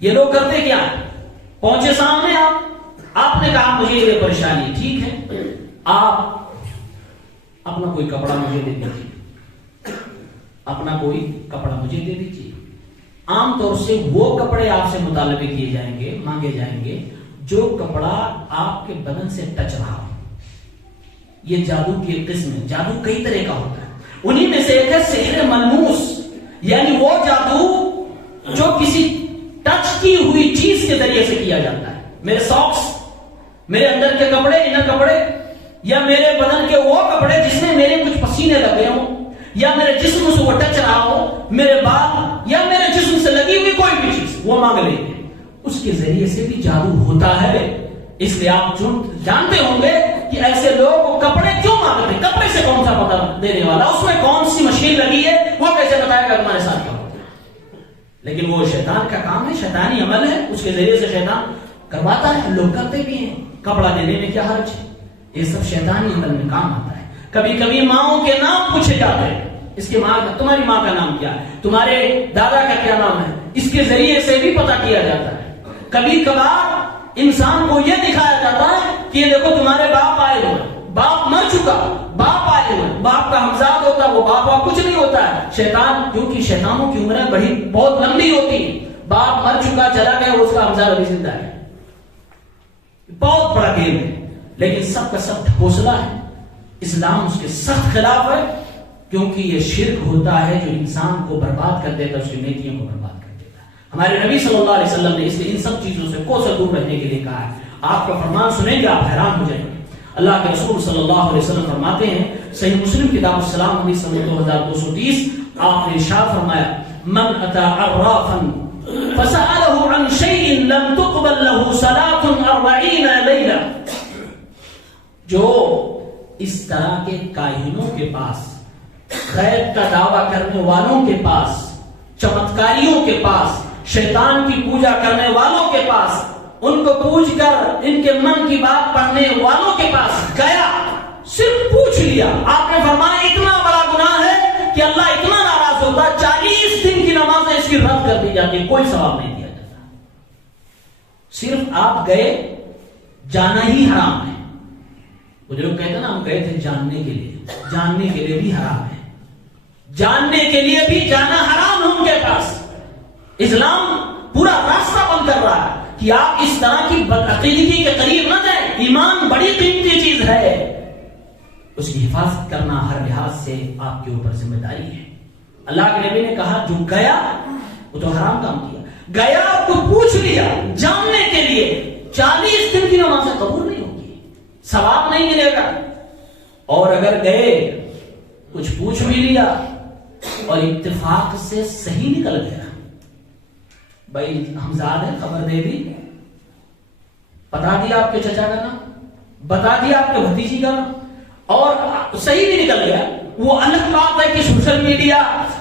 یہ لوگ کرتے کیا، پہنچے سامنے آپ نے کہا مجھے یہ پریشانی، ٹھیک ہے آپ اپنا کوئی کپڑا مجھے دے دیجیے، اپنا کوئی کپڑا مجھے دے دیجیے. عام طور سے وہ کپڑے آپ سے مطالبے کیے جائیں گے، مانگے جائیں گے جو کپڑا آپ کے بدن سے ٹچ رہا ہو. یہ جادو کی ایک قسم ہے. جادو کئی طرح کا ہوتا ہے، انہی میں سے ایک ہے سحر ملموس، یعنی وہ جادو جو کسی ٹچ کی ہوئی چیز کے ذریعے سے کیا جاتا ہے. میرے ساکس، میرے اندر کے کپڑے، انر کپڑے، یا میرے بدن کے وہ کپڑے جس میں میرے کچھ پسینے لگے ہوں، یا میرے جسم سے وہ ٹچ رہا ہو، میرے بال یا میرے جسم سے لگی ہوئی کوئی بھی چیز وہ مانگ لیں گے. اس کے ذریعے سے بھی جادو ہوتا ہے. اس لیے آپ جانتے ہوں گے کہ ایسے لوگ کپڑے کیوں مانگتے ہیں. کپڑے سے کون سا پتہ دینے والا، اس میں کون سی مشین لگی ہے، وہ کیسے بتائے گا تمہارے ساتھ کیا ہوتا ہے. لیکن وہ شیطان کا کام ہے، شیطانی عمل ہے، اس کے ذریعے سے شیطان کرواتا ہے. لوگ کرتے بھی ہیں. کپڑا دینے میں کیا حرج ہے، یہ سب شیطانی عمل میں کام آتا ہے. کبھی کبھی ماؤں کے نام پوچھے جاتے ہیں، اس کی ماں کا، تمہاری ماں کا نام کیا ہے، تمہارے دادا کا کیا نام ہے، اس کے ذریعے سے بھی پتہ کیا جاتا ہے. کبھی کبھار انسان کو یہ دکھایا جاتا ہے کہ یہ دیکھو تمہارے باپ آئے ہوئے، باپ مر چکا، باپ آئے ہوئے، باپ کا ہمزاد ہوتا ہے، وہ باپ کچھ نہیں ہوتا ہے. شیطان، کیونکہ شیطانوں کی عمریں بڑی بہت لمبی ہوتی ہیں، باپ مر چکا چلا گیا، اس کا ہمزاد ابھی زندہ ہے. بہت بڑا گیم ہے، لیکن سب کا سب ڈھکوسلا ہے. اسلام اس کے سخت خلاف ہے، کیونکہ یہ شرک ہوتا ہے جو انسان کو برباد کر دیتا ہے، اس کی نیکیوں کو برباد کر دیتا ہے. ہمارے نبی صلی اللہ علیہ وسلم نے اس لیے ان سب چیزوں سے کوسوں دور رہنے کے لیے کہا ہے. آپ کا فرمان سنیں گے آپ حیران ہو جائیں گے. اللہ کے رسول صلی اللہ علیہ وسلم فرماتے ہیں، صحیح مسلم کتاب السلام حدیث نمبر 2230، آپ نے ارشاد فرمایا، من اتی عرافا فسأله عن شيء لم تقبل له صلاة 40 ليلة، جو اس طرح کے کاہنوں کے پاس، غیب کا دعویٰ کرنے والوں کے پاس، چمتکاریوں کے پاس، شیطان کی پوجا کرنے والوں کے پاس، ان کو پوچھ کر ان کے من کی بات پڑھنے والوں کے پاس گیا، صرف پوچھ لیا، آپ نے فرمایا اتنا بڑا گناہ ہے کہ اللہ اتنا ناراض ہوتا، 40 دن کی نمازیں اس کی رد کر دی جاتی، کوئی ثواب نہیں دیا جاتا. صرف آپ گئے، جانا ہی حرام ہے. وہ جو لوگ کہتے ہیں نا ہم گئے تھے جاننے کے لیے، جاننے کے لیے بھی حرام ہے، جاننے کے لیے بھی جانا حرام ہے. ان کے پاس اسلام پورا راستہ بند کر رہا ہے کہ آپ اس طرح کی بدعقیدگی کے قریب نہ جائیں. ایمان بڑی قیمتی چیز ہے، اس کی حفاظت کرنا ہر لحاظ سے آپ کے اوپر ذمہ داری ہے. اللہ کے نبی نے کہا جو گیا وہ تو حرام کام کیا، گیا اور کو پوچھ لیا جاننے کے لیے، 40 دن کی نمازیں قبول نہیں ہوگی، ثواب نہیں ملے گا. اور اگر گئے کچھ پوچھ بھی لیا اور اتفاق سے صحیح نکل گیا، بھائی ہمزاد ہے، خبر دے دی، بتا دیا آپ کے چچا کا نام، بتا دیا آپ کے بھتیجی کا نام، اور صحیح بھی نکل گیا، وہ الگ بات ہے کہ سوشل میڈیا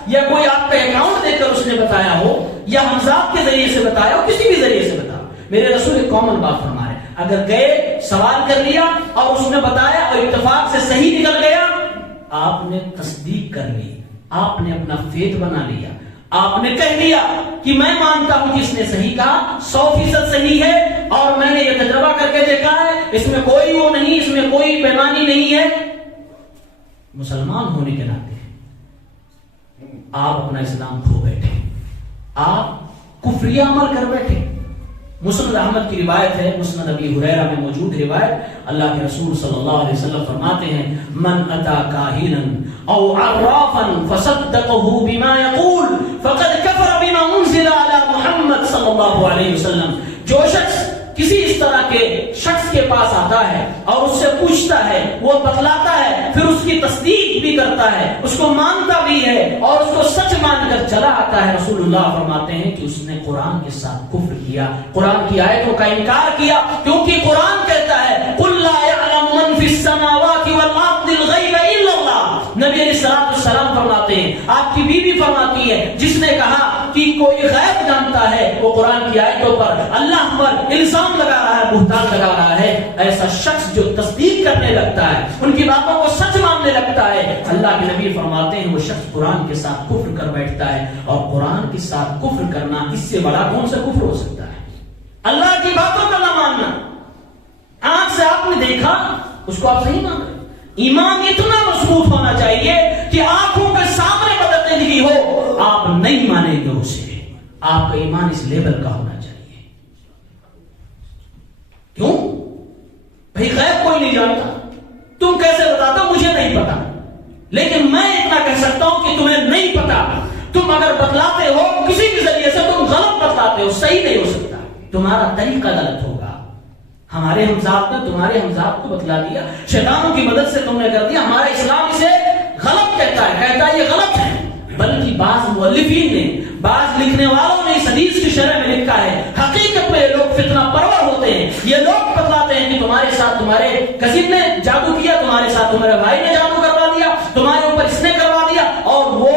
یا کوئی آپ کا اکاؤنٹ دے کر اس نے بتایا ہو، یا ہمزاد کے ذریعے سے بتایا ہو، کسی بھی ذریعے سے بتایا. میرے رسول ایک کامن بات فرما رہے، اگر گئے سوال کر لیا اور اس نے بتایا اور اتفاق سے صحیح نکل گیا، آپ نے تصدیق کر لی، آپ نے اپنا فیت بنا لیا، آپ نے کہہ دیا کہ میں مانتا ہوں کہ اس نے صحیح کہا، 100% صحیح ہے، اور میں نے یہ تجربہ کر کے دیکھا ہے، اس میں کوئی وہ نہیں، اس میں کوئی بےمانی نہیں ہے، مسلمان ہونے کے ناطے آپ اپنا اسلام کھو بیٹھے، آپ کفری عمل کر بیٹھے۔ مسند احمد کی روایت ہے، مسند ابی ہریرہ میں موجود روایت، اللہ کے رسول صلی اللہ علیہ وسلم فرماتے ہیں من اتا کاہنا او عرافا فصدقه بما يقول فقد كفر بما انزل على محمد صلی اللہ علیہ وسلم۔ جو شخص کسی اس طرح کے شخص کے پاس آتا ہے اور اس سے پوچھتا ہے، وہ بتلاتا ہے، پھر اس کی تصدیق بھی کرتا ہے، اس کو مانتا بھی ہے اور اس کو سچ مان کر چلا آتا ہے، رسول اللہ فرماتے ہیں کہ اس نے قرآن کے ساتھ کفر کیا، قرآن کی آیتوں کا انکار کیا، کیونکہ قرآن کہتا ہے قل لا يعلم من في السماوات والارض الغیب الا اللہ۔ نبی علیہ السلام فرماتے ہیں، آپ کی بیوی فرماتی ہے، جس نے کہا کہ کوئی غیب جانتا ہے، وہ قرآن کی آیتوں پر اللہ پر الزام لگا رہا ہے، بہتان لگا رہا ہے۔ ایسا شخص جو تصدیق کرنے لگتا ہے، ان کی باتوں کو سچ ماننے لگتا ہے، اللہ کے نبی فرماتے ہیں وہ شخص قرآن کے ساتھ کفر کر بیٹھتا ہے، اور قرآن کے ساتھ کفر کرنا اس سے بڑا کون سا کفر ہو سکتا ہے؟ اللہ کی باتوں کا نہ ماننا۔ آنکھ سے آپ نے دیکھا، اس کو آپ صحیح مان رہے۔ ایمان اتنا مضبوط ہونا چاہیے کہ آنکھوں کے سامنے بدتنگی ہو، آپ نہیں مانیں گے اسے۔ آپ کا ایمان اس لیول کا ہونا چاہیے۔ کیوں؟ بھائی غیب کوئی نہیں جانتا، تم کیسے بتاتا؟ مجھے نہیں پتا، لیکن میں اتنا کہہ سکتا ہوں کہ تمہیں نہیں پتا۔ تم اگر بتلاتے ہو کسی بھی ذریعے سے، تم غلط بتلاتے ہو، صحیح نہیں ہو سکتا، تمہارا طریقہ غلط ہوگا۔ ہمارے ہمذات نے تمہارے ہمذات کو بتلا دیا، شیطانوں کی مدد سے تم نے کر دیا، ہمارا اسلام اسے غلط کہتا ہے یہ غلط ہے۔ بلکہ بعض مؤلفین نے، بعض لکھنے والوں نے اس حدیث کی شرح میں لکھا ہے، حقیقت میں یہ لوگ فتنہ پرور ہوتے ہیں، یہ لوگ بتلاتے ہیں کہ تمہارے ساتھ تمہارے کزن نے جادو کیا، تمہارے ساتھ تمہارے بھائی نے جادو کروا دیا، تمہارے اوپر اس نے کروا دیا، اور وہ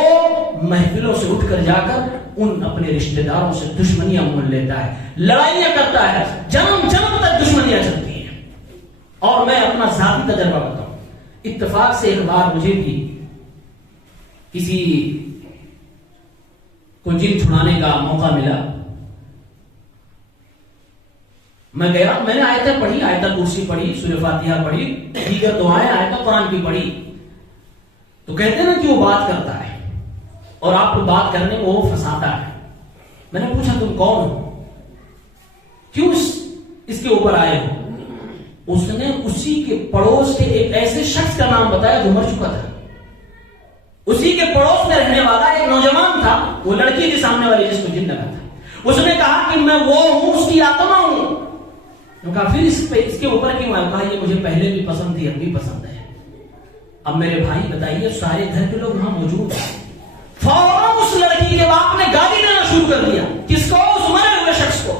محفلوں سے اٹھ کر جا کر ان اپنے رشتہ داروں سے دشمنیاں مول لیتا ہے، لڑائیاں کرتا ہے، جنم جنم تک دشمنیاں چلتی ہیں۔ اور میں اپنا ذاتی تجربہ بتاؤں، اتفاق سے ایک بار مجھے بھی کسی کو جن چھڑانے کا موقع ملا، میں گیا، میں نے آیتیں پڑھی، آیت کرسی پڑھی، سورہ فاتحہ پڑھی، دیگر دعائیں، آیت قرآن کی پڑھی، تو کہتے ہیں نا کہ وہ بات کرتا ہے اور آپ کو بات کرنے میں وہ پھنساتا ہے۔ میں نے پوچھا تم کون ہو، کیوں اس کے اوپر آئے ہو؟ اس نے اسی کے پڑوس کے ایک ایسے شخص کا نام بتایا جو مر چکا تھا۔ اسی کے پڑوس میں رہنے والا ایک نوجوان تھا، وہ لڑکی کے سامنے والی جس کو جن لگا تھا، اس نے کہا کہ میں وہ ہوں، اس کی آتما ہوں۔ کہا پھر اس کے اوپر کیوں آیا؟ کہا یہ مجھے پہلے بھی پسند تھی، اب بھی پسند ہے۔ اب میرے بھائی بتائیے، سارے گھر کے لوگ وہاں موجود ہیں، فوراً اس لڑکی کے باپ نے گالی دینا شروع کر دیا، کس کو؟ اس مرے ہوئے شخص کو،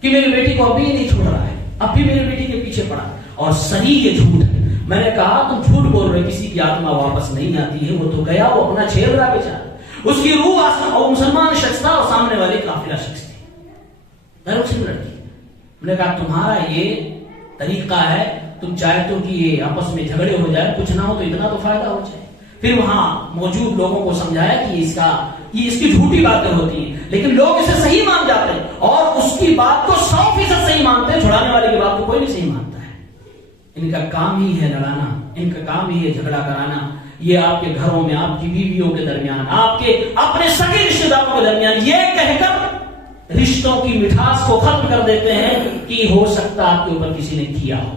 کہ میری بیٹی کو ابھی نہیں چھوڑ رہا ہے، اب بھی میری بیٹی کے پیچھے پڑا، اور صحیح یہ جھوٹ ہے۔ میں نے کہا تم جھوٹ بول رہے، کسی کی آتما واپس نہیں آتی ہے، وہ تو گیا، وہ اپنا چھیڑ رہا بیچارہ، اس کی روح اور مسلمان شخص تھا اور سامنے والے قافلہ شخص تھے، غیر مسلم لڑکی۔ میں نے کہا تمہارا یہ طریقہ ہے، تم چاہتے ہو کہ یہ آپس میں جھگڑے ہو جائے، کچھ نہ ہو تو اتنا تو فائدہ ہو جائے۔ پھر وہاں موجود لوگوں کو سمجھایا کہ اس کی جھوٹی باتیں ہوتی ہیں، لیکن لوگ اسے صحیح مان جاتے ہیں اور اس کی بات کو 100% صحیح مانتے ہیں، چھڑانے والے کی بات کو کوئی نہیں صحیح مانتا ہے۔ ان کا کام ہی ہے لڑانا، ان کا کام ہی ہے جھگڑا کرانا۔ یہ آپ کے گھروں میں، آپ کی بیویوں کے درمیان، آپ کے اپنے سگے رشتے داروں کے درمیان یہ کہہ کر رشتوں کی مٹھاس کو ختم کر دیتے ہیں کہ ہو سکتا آپ کے اوپر کسی نے کیا ہو۔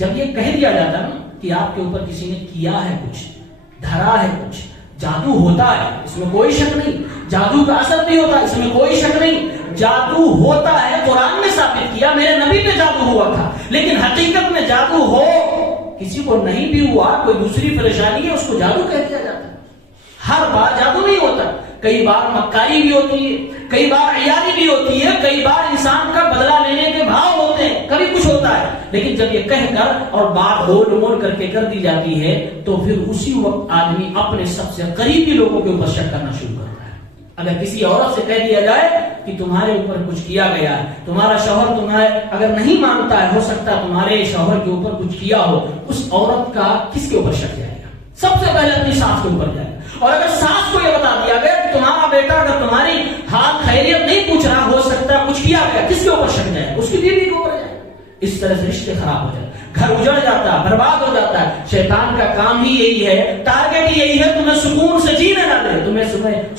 جب یہ کہہ دیا جاتا ہے نا کہ آپ کے اوپر کسی نے کیا ہے، کچھ دھرا ہے، کچھ جادو ہوتا ہے، اس میں کوئی شک نہیں، جادو کا اثر بھی ہوتا ہے، اس میں کوئی شک نہیں، جادو ہوتا ہے، قرآن نے ثابت کیا، میرے نبی پہ جادو ہوا تھا، لیکن حقیقت میں جادو ہو، کسی کو نہیں بھی ہوا، کوئی دوسری پریشانی ہے، اس کو جادو کہہ دیا جاتا ہے۔ ہر بار جادو نہیں ہوتا، کئی بار مکاری بھی ہوتی ہے، کئی بار عیاری بھی ہوتی ہے، کئی بار انسان کا بدلہ لینے کے بھاؤ ہوتے ہیں، کبھی کچھ ہوتا ہے، لیکن جب یہ کہہ کر اور بات ہول مول کر کے کر دی جاتی ہے تو پھر اسی وقت آدمی اپنے سب سے قریبی لوگوں کے اوپر شک کرنا شروع کرتا ہے۔ اگر کسی عورت سے کہہ دیا جائے کہ تمہارے اوپر کچھ کیا گیا ہے، تمہارا شوہر تمہارے اگر نہیں مانتا ہے، ہو سکتا ہے تمہارے شوہر کے اوپر کچھ کیا ہو، اس عورت کا کس کے اوپر شک جائے گا؟ سب سے پہلے اپنی ساس کے اوپر جائے گا، اور اگر ساس کو یہ بتا دیا گیا تمہارا بیٹا اگر تمہاری حال خیریت نہیں پوچھ رہا، ہو سکتا ہے کچھ کیا گیا، کس کے اوپر شک جائے؟ اس کی بیوی کے اوپر جائے۔ اس طرح سے رشتے خراب ہو جائے، گھر اجڑ جاتا ہے، برباد ہو جاتا ہے۔ شیطان کا کام ہی یہی ہے، ٹارگیٹ یہی ہے، تمہیں سکون سے جینے نہ دے، تمہیں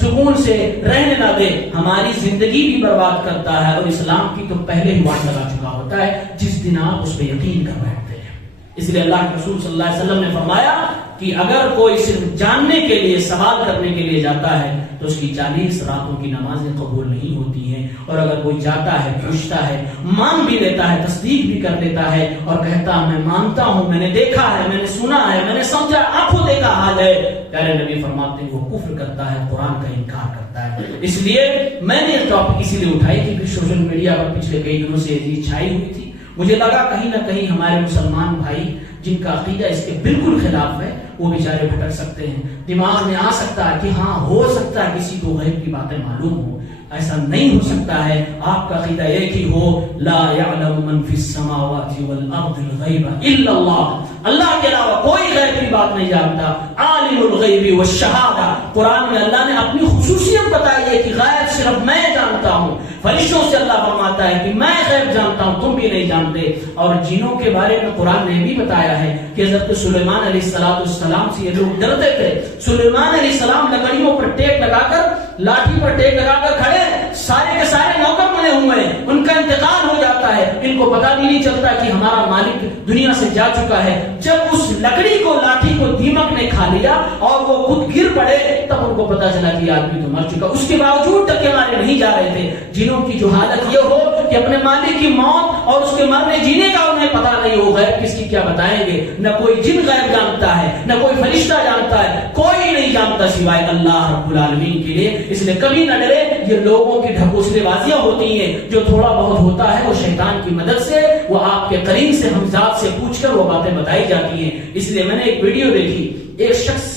سکون سے رہنے نہ دے، ہماری زندگی بھی برباد کرتا ہے۔ اور اسلام کی تو پہلے ہی وعدہ لگا چکا ہوتا ہے جس دن آپ اس پہ یقین کر بیٹھتے ہیں۔ اس لیے اللہ کے رسول صلی اللہ علیہ وسلم نے فرمایا کہ اگر کوئی صرف جاننے کے لیے، سوال کرنے کے لیے جاتا ہے تو اس کی 40 راتوں کی نمازیں قبول نہیں ہوتی ہیں، اور اگر کوئی جاتا ہے، پوچھتا ہے، مان بھی لیتا ہے، تصدیق بھی کر لیتا ہے اور کہتا میں مانتا ہوں، میں نے دیکھا ہے، میں نے سنا ہے، میں نے سمجھا، آنکھوں دیکھا حال ہے، پیارے نبی فرماتے ہیں وہ کفر کرتا ہے، قرآن کا انکار کرتا ہے۔ اس لیے میں نے یہ ٹاپک اسی لیے اٹھائی کہ سوشل میڈیا پر پچھلے کئی دنوں سے یہ چھائی ہوئی تھی، مجھے لگا کہیں نہ کہیں ہمارے مسلمان بھائی جن کا عقیدہ اس کے بالکل خلاف ہے وہ بیچارے بھٹک سکتے ہیں، دماغ میں آ سکتا ہے کہ ہاں ہو سکتا ہے کسی کو غیب کی باتیں معلوم ہو۔ ایسا نہیں ہو سکتا ہے، آپ کا عقیدہ ایک ہی ہو، لا یعلم من فی السماوات والارض الغیب الا اللہ، اللہ کے علاوہ کوئی غیب کی بات نہیں جانتا، عالم الغیب والشہادہ۔ قرآن میں اللہ نے اپنی خصوصیت بتائی ہے کہ غیب صرف میں جانتا ہوں، فرشتوں سے اللہ فرماتا ہے کہ میں غیب جانتا ہوں، تم بھی نہیں جانتے۔ اور جنوں کے بارے میں قرآن نے بھی بتایا ہے کہ حضرت سلیمان علیہ السلام سے یہ لوگ ڈرتے تھے۔ سلیمان علیہ السلام لکڑیوں پر ٹیک لگا کر، لاٹھی پر ٹیک لگا کر کھڑے، سارے کے سارے نوکر بنے ہوئے ہیں، ان کا انتقال ہو جاتا ہے، ان کو پتہ بھی نہیں چلتا کہ ہمارا مالک دنیا سے جا چکا ہے۔ جب اس لکڑی کو، لاٹھی کو دیمک نے کھا لیا اور وہ خود گر پڑے، تب ان کو پتہ چلا کہ آدمی تو مر چکا۔ اس کے باوجود ڈکے مارے نہیں جا رہے تھے۔ جنوں کی جو حالت یہ ہو کہ اپنے مالک کی موت اور اس کے مرنے جینے کا انہیں پتہ نہیں ہو، غیب کس کی کیا بتائیں گے؟ نہ کوئی جن غیب جانتا ہے، نہ کوئی فرشتہ جانتا ہے، کوئی نہیں جانتا سوائے اللہ رب العالمین کے لیے۔ اس لیے کبھی نہ ڈرے، یہ لوگوں کی ڈھکوسلے بازیاں ہوتی ہیں، جو تھوڑا بہت ہوتا ہے وہ شیطان کی مدد سے، وہ آپ کے قرین سے، ہمزاد سے پوچھ کر وہ باتیں بتائی جاتی ہیں۔ اس لیے میں نے ایک ویڈیو دیکھی، ایک شخص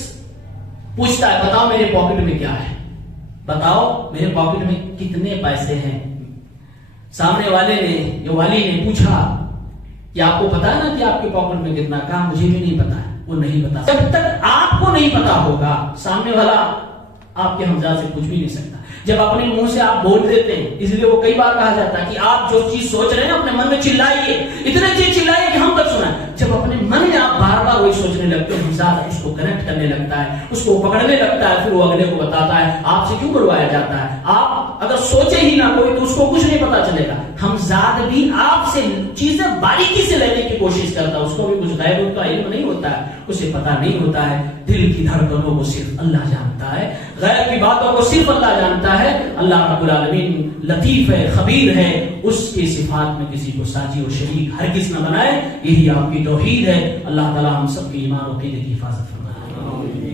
پوچھتا ہے بتاؤ میرے پاکٹ میں کیا ہے، بتاؤ میرے پاکٹ میں کتنے پیسے ہیں۔ سامنے والے نے، جو والی نے پوچھا کہ آپ کو پتا ہے نا کہ آپ کے پاکٹ میں کتنا؟ کہا مجھے بھی نہیں پتا ہے۔ وہ نہیں پتا، جب تک آپ کو نہیں پتا ہوگا سامنے والا آپ کے ہمزاد سے پوچھ بھی نہیں سکتا۔ جب اپنے منہ سے آپ بول دیتے ہیں، اس لیے وہ کئی بار کہا جاتا ہے کہ آپ جو چیز سوچ رہے ہیں اپنے من میں چلائیے، اتنے چیز چلائیے کہ ہم تک سنیں۔ جب اپنے من میں آپ بار بار وہی سوچنے لگتے ہیں، ہمزاد اس کو کنیکٹ کرنے لگتا ہے، اس کو پکڑنے لگتا ہے، پھر وہ اگلے کو بتاتا ہے آپ سے کیوں کروایا جاتا ہے۔ آپ اگر سوچے ہی نہ کوئی تو اس کو کچھ نہیں پتا چلے گا۔ ہمزاد بھی آپ سے چیزیں باریکی سے لینے کی کوشش کرتا ہے، اس کو بھی کچھ غیب کا علم نہیں ہوتا ہے، اسے پتا نہیں ہوتا ہے۔ دل کی دھڑکنوں کو صرف اللہ جانتا ہے، غیب کی باتوں کو صرف اللہ جانتا ہے۔ اللہ رب العالمین لطیف ہے، خبیر ہے، اس کی صفات میں کسی کو ساجی و شریک ہرگز نہ بنائے۔ یہی آپ کی توحید ہے۔ اللہ تعالی ہم سب کی ایمان و عقیدے کی حفاظت فرمائے۔